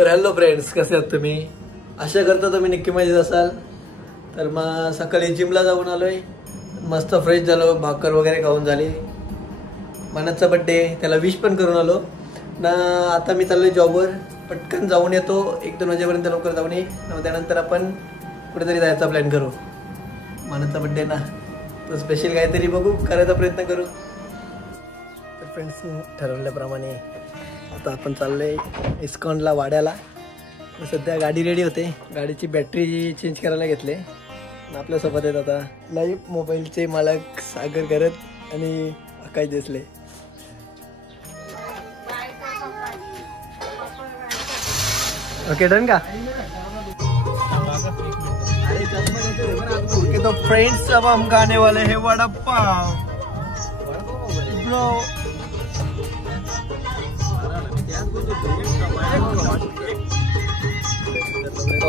तर hello friends, कसे आहात तुम्ही? आशा करतो तुम्ही नक्की मजेत असाल. तर मग सकाळी जिमला जाऊन आलोय, मस्त फ्रेश झालो, भाकर वगैरे खाऊन झाली. मनतचा बड्डे, त्याला विश पण करून आलो ना. आता मी चाललोय जॉबवर, पटकन जाऊन येतो, 1-2 वाजेपर्यंत लवकर जाऊन ये. मग त्यानंतर आपण कुठेतरी जायचा प्लॅन करू. मनतचा बड्डे ना, तो स्पेशल काहीतरी बघू, करायचा प्रयत्न करू. तर फ्रेंड्स, ठरवल्याप्रमाणे आता आपण चाललोय इस्कॉनला, वाड्याला. सध्या गाडी रेडी होते, गाडीची बॅटरी चेंज करायला घेतले. आपल्यासोबत आहेत आता लाईव्ह मोबाईलचे मालक सागर करत आणि आकाश देसले. ओके, डन का? ओके, तो फ्रेंड्स, अब हम खाने वाले हैं vada pav bro.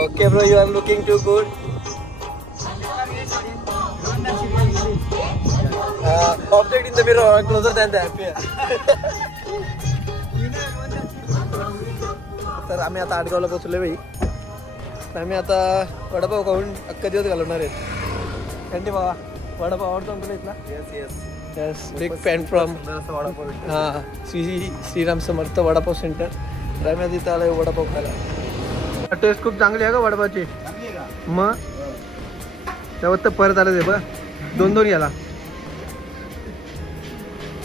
Okay bro, you are looking too good. Object in the mirror closer than that. तर आम्ही आता आडगावला पोहोचलोय बाई. आम्ही आता वडापाव खाऊन अख्खा दिवस घालवणार आहेत. थंडी बाबा, वडापाव आवडतो तुला इथला? Yes, big fan from Shriram Samarth vada pav centre. तर आम्ही आता इथं आलोय वडापाव खायला. टेस्ट खूप चांगली आहे का वडापावची? मग तेव्हा तर परत आलं ते बघ, 2-2 गेला.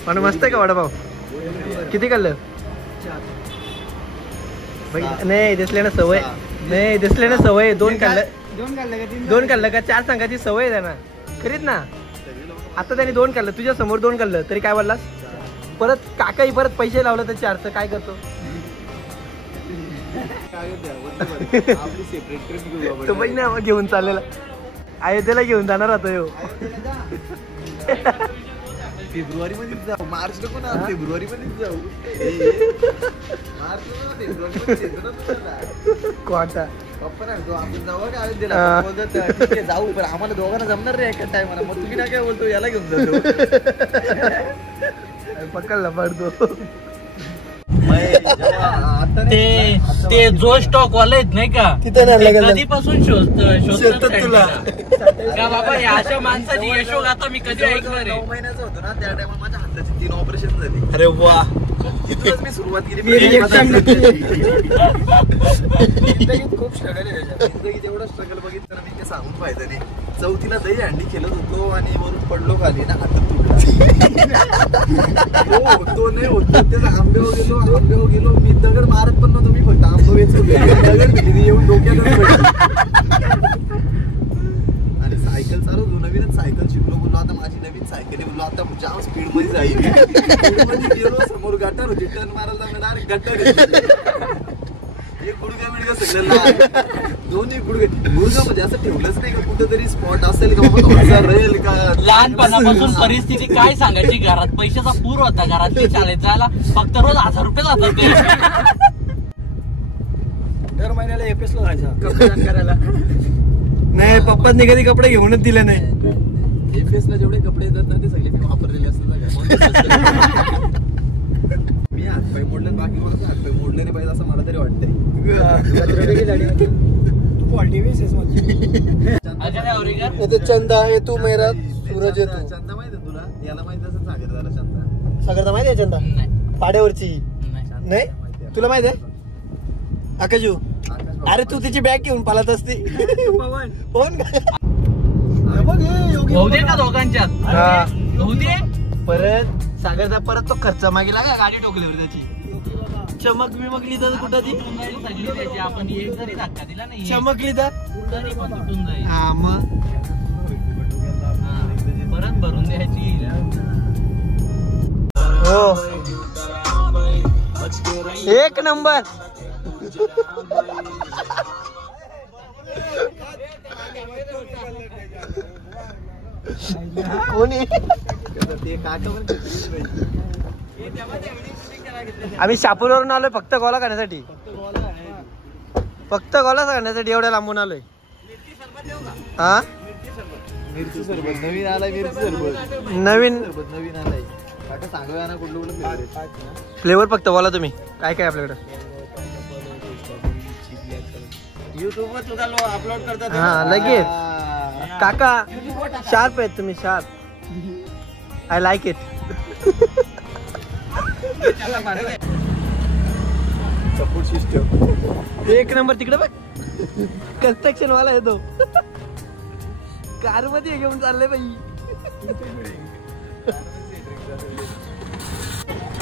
पण मस्त आहे का वडापाव? किती खाल्लं? नाही, दिसले ना सवय. नाही, दिसले ना सवय. 2 खाल्लं का 4 सांगायची सवय आहे ना, खरीच ना. आता त्याने 2 खाल्लं, तुझ्या समोर 2 खाल्लं तरी काय बोललास? परत काकाही परत पैसे लावलं तर 4चं काय करतो? तो बघ ना, घेऊन चाललेला अयोध्येला घेऊन जाणार आता ह्यो. फेब्रुवारी मध्ये जाऊ, मार्च नको ना, फेब्रुवारी मध्ये जाऊ. कोणता पप्पा ना आपण जाऊ का अयोध्येला? ठीक आहे जाऊ, पण आम्हाला दोघांना जमणार रे एका टायमाला. मग तुम्ही ना काय बोलतो, याला घेऊन जातो. पकडला पडतो. ते जो स्टॉक वाले आहेत नाही का, कधीपासून शोधतात तुला का बाबा? या अशा माणसाची यशोगाथा मी कधी ऐकणार आहे? 9 महिन्याचा होतो ना त्या टायमा माझ्या हाताची 3 ऑपरेशन झाली. अरे वा, इथूनच मी सुरुवात केली. खूप स्ट्रगल आहे जिंदगीत. एवढं स्ट्रगल बघितलं ना मी, ते सांगून फायदा नाही. 4थीला दही अंडी खेळत होतो आणि वरून पडलो खाली ना, हातात होतो नाही होतो. त्याचा आंब्यावर गेलो मी, दगड मारत पण नव्हतो मी, फक्त आंबा वेचून दगड भेटली येऊन डोक्यात. आणि सायकल चालवतो, नवीनच सायकल शिकलो. बोललो आता माझी नवीन सायकल आहे, बोललो आता जाम स्पीड मध्ये जाईल. गेलो, समोर गटार होती, टर्न मारायला डायरेक्ट गटार. एक गुडघा मिडघा सगळं, दोन्ही गुडघा मध्ये असं ठेवलंच नाही का कुठेतरी स्पॉट असेल का रेल का. लहानपणापासून परिस्थिती काय सांगायची, घरात पैशाचा पूर होता, घरातली शाळेत जायला फक्त रोज 1000 रुपये जातात. दर महिन्याला एफएस ला जायचा कपडे करायला. नाही, पप्पांनी कधी कपडे घेऊनच दिले नाही. एफएस ला जेवढे कपडे येतात ना ते सगळे मी वापरलेले असतात. मी हातपाय मोडले, बाकी मग हातपाय मोडले नाही पाहिजे असं मला तरी वाटतंय. तू चंदा आहे, तू मेरा सूरज आहे. तू चंदा माहिती तुला? याला माहिती असेल सागर झाला चंदा. सागरदा माहिती आहे? चंदा पाड्यावरची नाही, तुला माहिती आहे? आकाशू, अरे तू तिची बॅग घेऊन पालत असती. फोन होऊ दे का दोघांच्यात? होऊ दे. परत सागरदा परत तो खर्च मागितला का गाडी ठोकल्यावर त्याची. चमकली तर कुठं ती सगळी त्याची, आपण एक जरी धक्का दिला नाही चमकली तर तरी पण तुटून जाईल. हा, मग परत भरून द्यायची. हो, 1 नंबर. कोणी आम्ही शापूरवरून आलोय फक्त गोला खाण्यासाठी. फक्त गोला खाण्यासाठी एवढ्या लांबून आलोय. हा, मिरची सरबत नवीन आलाय. मिरची सरबत नवीन आलाय. काका सांगूया ना कुठलं फ्लेवर फक्त बोला तुम्ही. काय काय आपल्याकडे? युट्यूब वर तुझा अपलोड करतात. हा लगेच. काका शार्प आहेत तुम्ही, sharp. I like it. Support system एक नंबर. तिकडे बघ कन्स्ट्रक्शन वाला आहे तो, कार मध्ये घेऊन चाललंय बाई.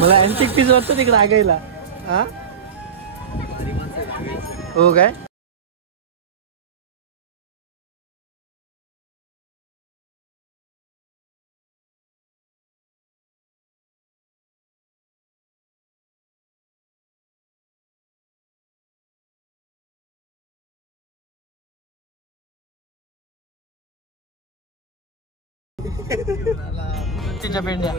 मला अँटिक पीस वाटतं तिकडे आगायला. हा हो काय. पेंड्या,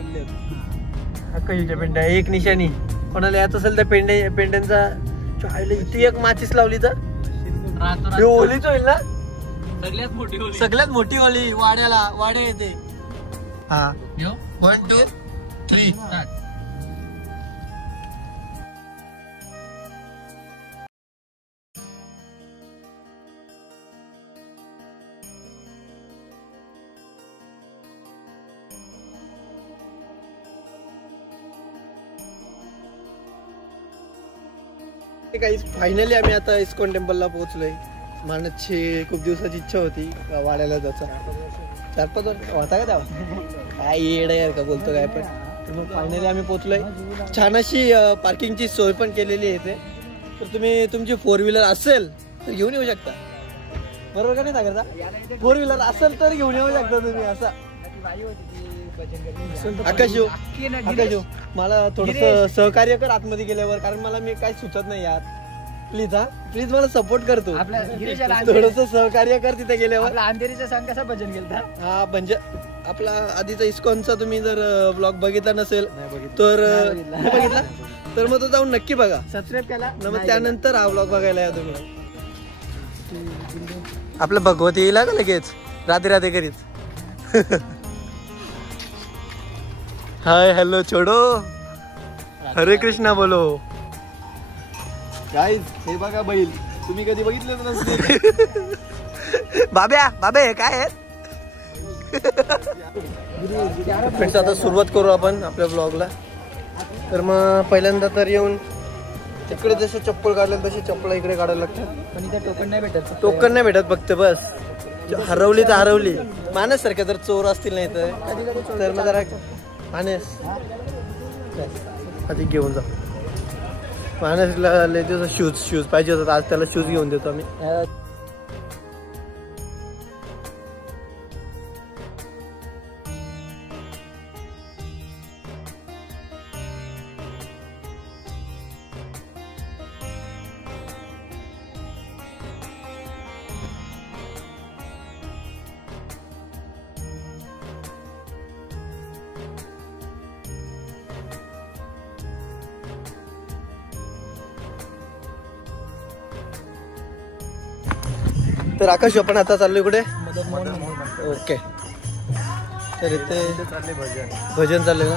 अक्काच्या पेंड्या. एक निशाणी. कोणाला येत असेल तर पेंड्यांचा इथे एक माचीस लावली तर ओलीच होईल ना. सगळ्यात मोठी ओली वाड्या येते. हा 1 2 3 काही. फायनली आम्ही आता इस्कॉन टेम्पलला पोहोचलोय. मानसची खूप दिवसाची इच्छा होती वाड्याला जायचा. 4-5 वर्ष होता का तेव्हा. काय येड यार का बोलतो काय. पण मग फायनली आम्ही पोहोचलोय. छान अशी पार्किंगची सोय पण केलेली आहे इथे. तर तुम्ही तुमची 4 व्हीलर असेल तर घेऊन येऊ शकता. बरोबर का नाही सागरदा. 4 व्हीलर असेल तर घेऊन येऊ शकता तुम्ही. असा आकाश मला थोडस सहकार्य कर आतमध्ये गेल्यावर, कारण मला मी काही सुचत नाही यार. प्लीज हा, प्लीज मला सपोर्ट करतो. थोडस सहकार्य कर तिथे गेल्यावर. अंधेरीचा सांग कसा भजन गेलता. हा म्हणजे आपला आधीचा इस्कॉनचा तुम्ही जर ब्लॉग बघितला नसेल तर बघितला तर मग तो जाऊन नक्की बघा. सबस्क्राईब केला मग त्यानंतर हा ब्लॉग बघायला या तुम्ही. आपलं भगवत येईल का लगेच राधे राधे करीत. हाय हॅलो छोडो हरे कृष्णा बोलो. गाईज हे बघा बैल, तुम्ही कधी बघितलं नसते. बाबे काय आहे. फ्रेंड्स आता सुरुवात करू आपण आपल्या ब्लॉगला. तर मग पहिल्यांदा तर येऊन तिकडे जसे चप्पल काढले तशी चप्पल इकडे काढायला लागतात. पण इथे टोकन नाही भेटत. टोकन नाही भेटत फक्त बस. हरवली तर हरवली. मानस सारख्या जर चोर असतील नाही तर मग जरा मानस आधी घेऊन जा. मानसला लय दिवस शूज पाहिजे होतात. आज त्याला शूज घेऊन देतो आम्ही. तर आकाश आपण आता चाललोय कुठे. ओके. तर इथे भजन चाललंय ना.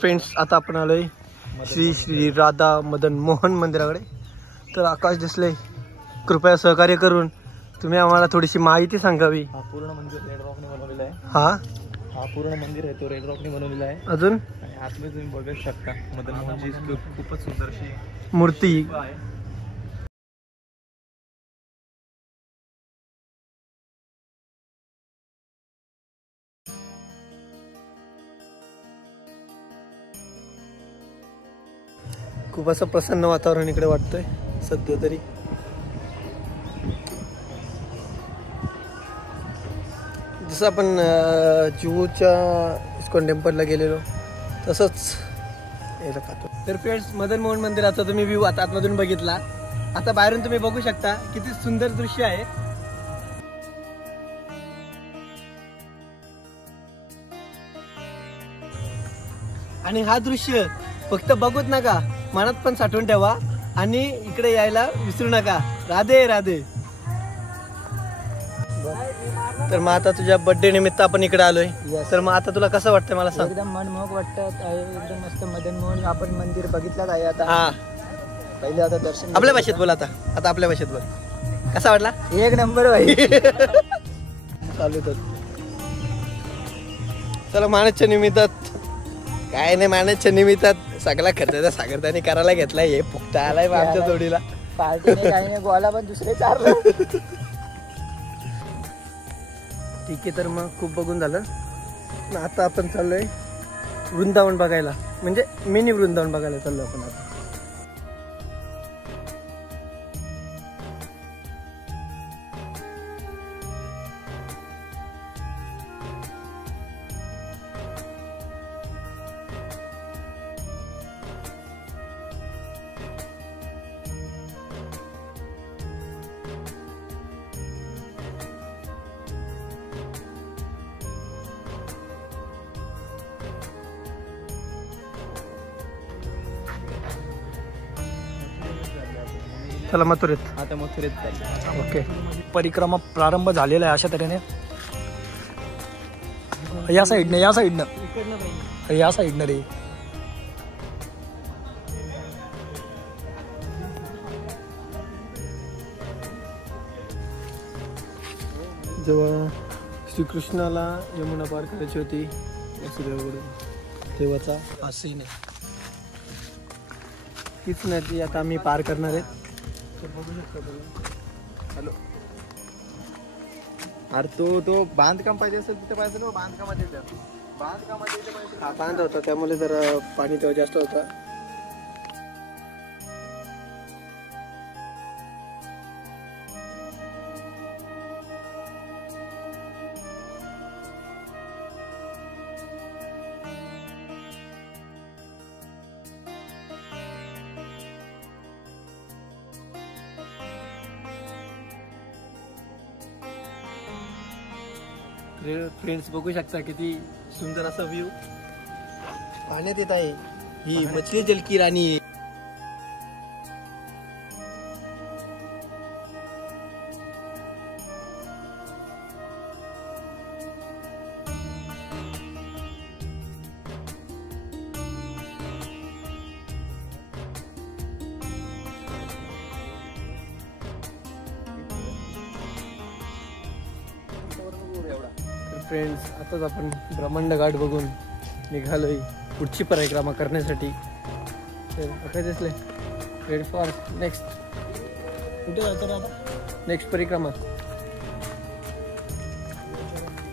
फ्रेंड्स आता आपण आलोय श्री श्री राधा मदन मोहन मंदिराकडे. तर आकाश दिसले, कृपया सहकार्य करून तुम्ही आम्हाला थोडीशी माहिती सांगावी. हा पूर्ण मंदिर रेड रॉकने बनवलेला आहे. हा पूर्ण मंदिर आहे तो रेड रॉकने बनवलेला आहे. अजून आणि आतमध्ये तुम्ही बघू शकता मदन मोहनची खूपच सुंदरशी मूर्ती. खूप असं प्रसन्न वातावरण इकडे वाटतंय सध्या तरी. जसं आपण जुहूच्या इस्कॉन टेम्पलला गेलेलो तसंच यायला खातो. तर फ्रेंड्स मदन मोहन मंदिराचा तुम्ही व्ह्यू आता आतमधून बघितला. आता बाहेरून तुम्ही बघू शकता किती सुंदर दृश्य आहे. आणि हा दृश्य फक्त बघूच नका, मनात पण साठवून ठेवा आणि इकडे यायला विसरू नका. राधे राधे. तर मग आता तुझ्या बर्थडे निमित्त आपण इकडे आलोय. तर मग आता तुला कसं वाटतंय मला सांग. एकदम मनमोहक वाटत आहे, एकदम मस्त. मदन मोहन आपण मंदिर बघितलं आहे आता. हा पहिले आता दर्शन आपल्या भाषेत बोल. आता आपल्या भाषेत बोल. कसा वाटला? एक नंबर भाई. चालू तर चला मानसच्या निमित्तात काय नाही, मानसच्या निमित्तात सगळा खर्च त्या सागरताने करायला घेतलाय. हे फुकटा आलाय आमच्या जोडीला. पार्टी नाही काही नाही, गोला पण दुसरे चारलं. ठीक आहे, तर मग खूप बघून झालं. आता आपण चाललोय वृंदावन बघायला, म्हणजे मिनी वृंदावन बघायला चाललो आपण आता. चला मथुरेत. आता मथुरेत ओके. परिक्रमा प्रारंभ झालेला आहे अशा तऱ्हेने. या साईडनं या साईडनं रे. जेव्हा श्रीकृष्णाला यमुना पार करायची होती तेव्हाचा हा सीन आहे. तीच नदी आता आम्ही पार करणार आहेत. हॅलो. अरे तो बांधकाम पाहिजे असेल तिथे पाहिजे ना. बांधकामात पाहिजे. हा बांध होता त्यामुळे जरा पाणी तेव्हा जास्त होता. फ्रेंड्स बघू शकता किती सुंदर असा व्ह्यू पाण्यात येत आहे. ही मछली जल की राणी आहे. फ्रेंड्स आताच आपण ब्रह्मांड घाट बघून निघालोय पुढची परिक्रमा करण्यासाठी. तर दिसले रेडी फॉर नेक्स्ट. कुठे जातो आता नेक्स्ट परिक्रमा.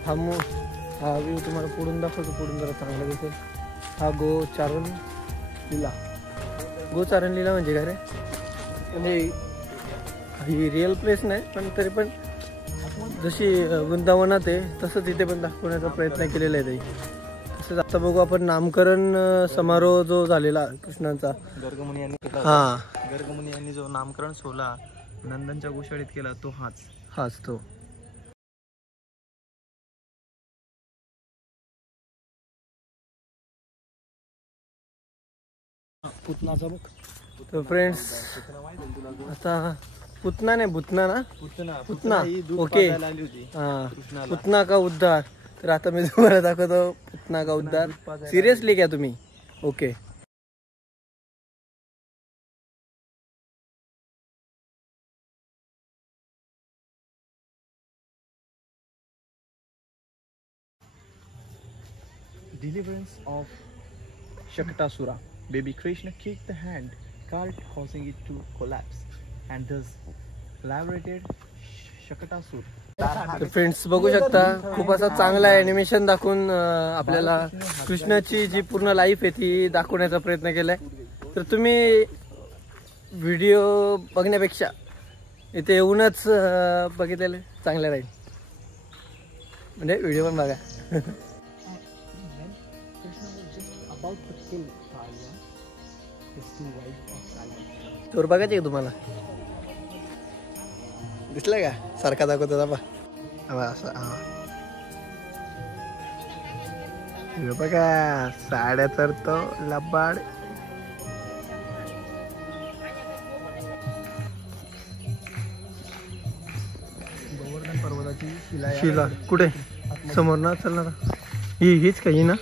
हा व्ह्यू तुम्हाला पुढून दाखवतो. पुढून जरा चांगला दिसेल. हा गोचारण लीला म्हणजे काय रे, म्हणजे ही रिअल प्लेस नाही पण तरी पण जशी वृंदावनात आहे तसंच इथे पण दाखवण्याचा प्रयत्न केलेला आहे. तसंच आता बघू आपण नामकरण समारोह जो झालेला कृष्णांचा गर्गमुनी यांनी केला. हा गर्गमुनी यांनी जो नामकरण सोहळा नंदनच्या गोशाळेत केला तो हाच तो. पुतनाचा मुख. तर फ्रेंड्स आता पुतना नाही भूतना ना पुतना. ओके हा पुतना का उद्धार. तर आता मी तुम्हाला दाखवतो पुतना का उद्धार. सिरियसली घ्या तुम्ही. Okay. Deliverance of Shakatasura. Baby Krishna kicked the hand cart causing it to collapse and thus liberated Shakatasura. तर फ्रेंड्स बघू शकता खूप असा चांगला ॲनिमेशन दाखवून आपल्याला कृष्णाची जी पूर्ण लाईफ आहे ती दाखवण्याचा प्रयत्न केलाय. तर तुम्ही व्हिडिओ बघण्यापेक्षा इथे येऊनच बघितलेलं चांगलं राहील. म्हणजे व्हिडिओ पण बघा. चोर बघायचे का तुम्हाला दिसलं का सारखा दाखवतो बा असं. बघा साड्या तर तो लबाड. गोवर्धन पर्वताची शिला शिला कुठे समोर ना चल ना हीच काही ना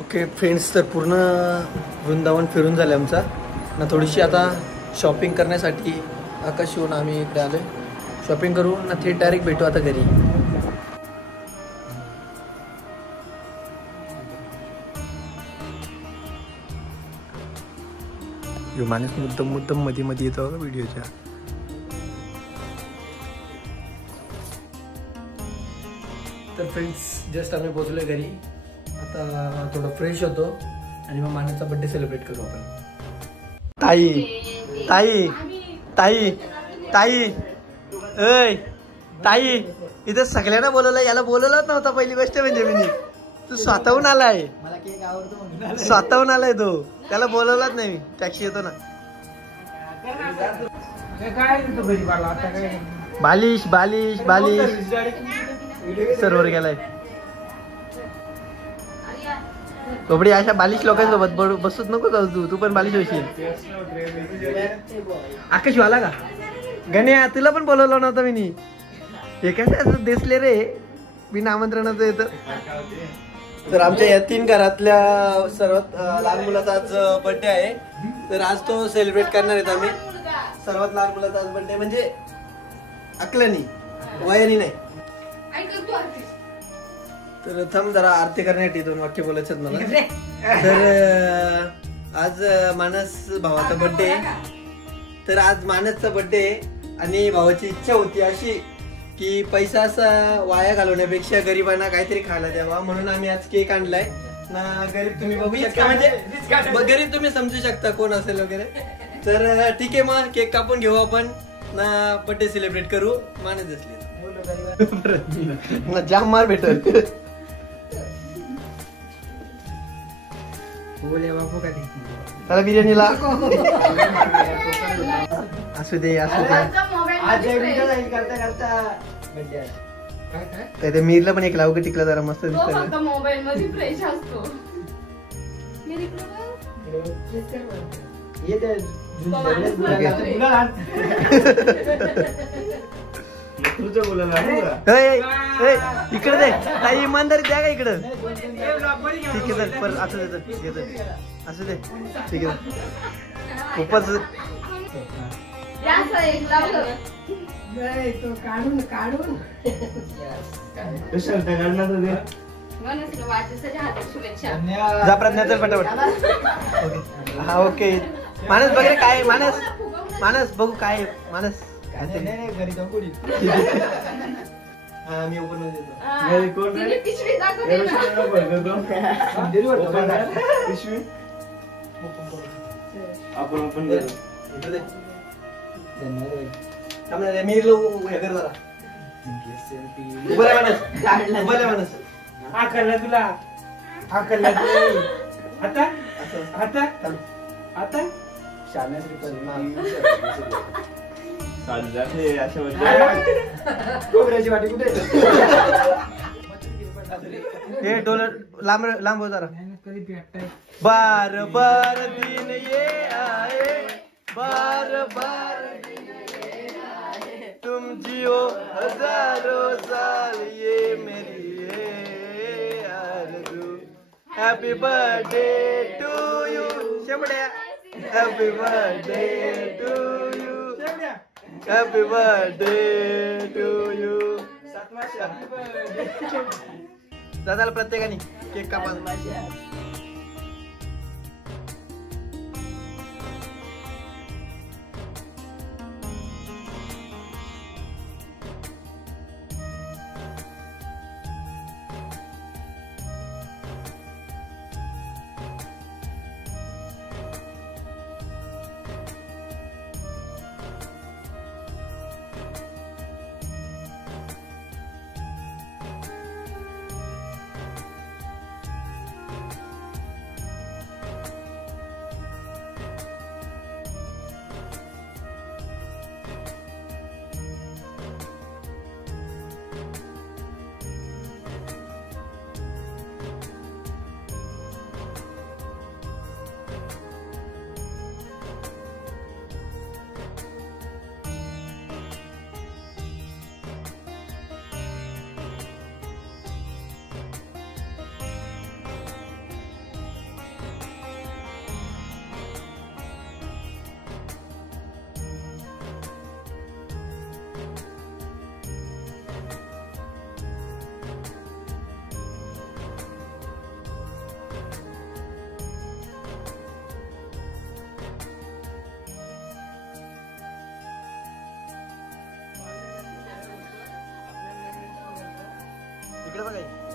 ओके फ्रेंड्स, तर पूर्ण वृंदावन फिरून झाले आमचा ना. थोडीशी आता शॉपिंग करण्यासाठी आकाशहून आम्ही इकडे आलो. शॉपिंग करू ना थेट डायरेक्ट भेटू आता घरी. माणूस मुद्दम मध्ये येतो का व्हिडिओच्या. तर फ्रेंड्स जस्ट आम्ही पोहोचलोय घरी. आता थोडं फ्रेश होतो आणि मग मानाचा बर्थडे सेलिब्रेट करू आपण. ताई ताई ताई ताई ऐ ताई, इथं सगळ्यांना बोलवलं, याला बोलवलंच नव्हता. पहिली गोष्ट म्हणजे मी तू स्वतःहून आलाय, मला केक आवडतो स्वतःहून आलाय तो, त्याला बोलवलाच नाही मी. टॅक्सी येतो ना. बालिश बालिश बालिश सर्वर गेलाय. कबड्डी अशा बालिश लोकांसोबत बसूच नको जाऊ. तू पण बालिश होशील. आकाश आला का गण्या? तुला पण बोलवलं नव्हतं मी. हे काय असं दिसले रे बिना आमंत्रणाचं येतं. तर आमच्या या 3 घरातल्या सर्वात लहान मुलाचा आज बर्थडे आहे. तर आज तो सेलिब्रेट करणार आहेत आम्ही. सर्वात लहान मुलाचा आज बर्थडे म्हणजे अकल्यानी, वयानी नाही. तर थांब जरा आरती करण्यासाठी 2 वाक्य बोलायचं मला. तर आज मानस भावाचा बर्थडे. तर आज मानसचा बर्थडे आणि भावाची इच्छा होती अशी की पैसा असा वाया घालवण्यापेक्षा गरिबांना काहीतरी खायला द्यावा, म्हणून आम्ही आज केक आणलाय ना. गरीब तुम्ही बघू शकता, म्हणजे गरीब तुम्ही समजू शकता कोण असेल वगैरे. तर ठीक आहे, मग केक कापून घेऊ आपण ना, बर्थडे सेलिब्रेट करू. मानस असले ना जाम मार भेटल. चला बिर्याणीला असू दे असू दे. ते मीरला पण एक लावग टिकला जरा मस्त दिसत. मोबाईल मध्ये फ्रेश असतो. इकडे दे काही इमानदारी द्या का इकडं. ठीक आहे तर परत असू दे असू दे. ठीक आहे खूपच जा प्रज्ञा चल पटापट. ओके हा ओके. मानस वगैरे काय मानस मानस बघू काय मानस घरी जाऊ. हा मी ओपन मध्ये त्यामुळे मी हे कर जरा उभं राहा माणूस, उभं राहा माणूस. हा कळला तुला, हा कळला तुला. आता आता आता खोबऱ्याची वाटी कुठे हे डोलर लांब लांब हो जरा. कधी भेटताय बार बार दिन ये आए, बार बार दिन ये आए, तुम जियो हजारों साल ये मेरी है आरज़ू. Happy birthday to you Shemdya, happy birthday to you, happy birthday to you. दादाला प्रत्येकाने केक कापा. इकडे बघा.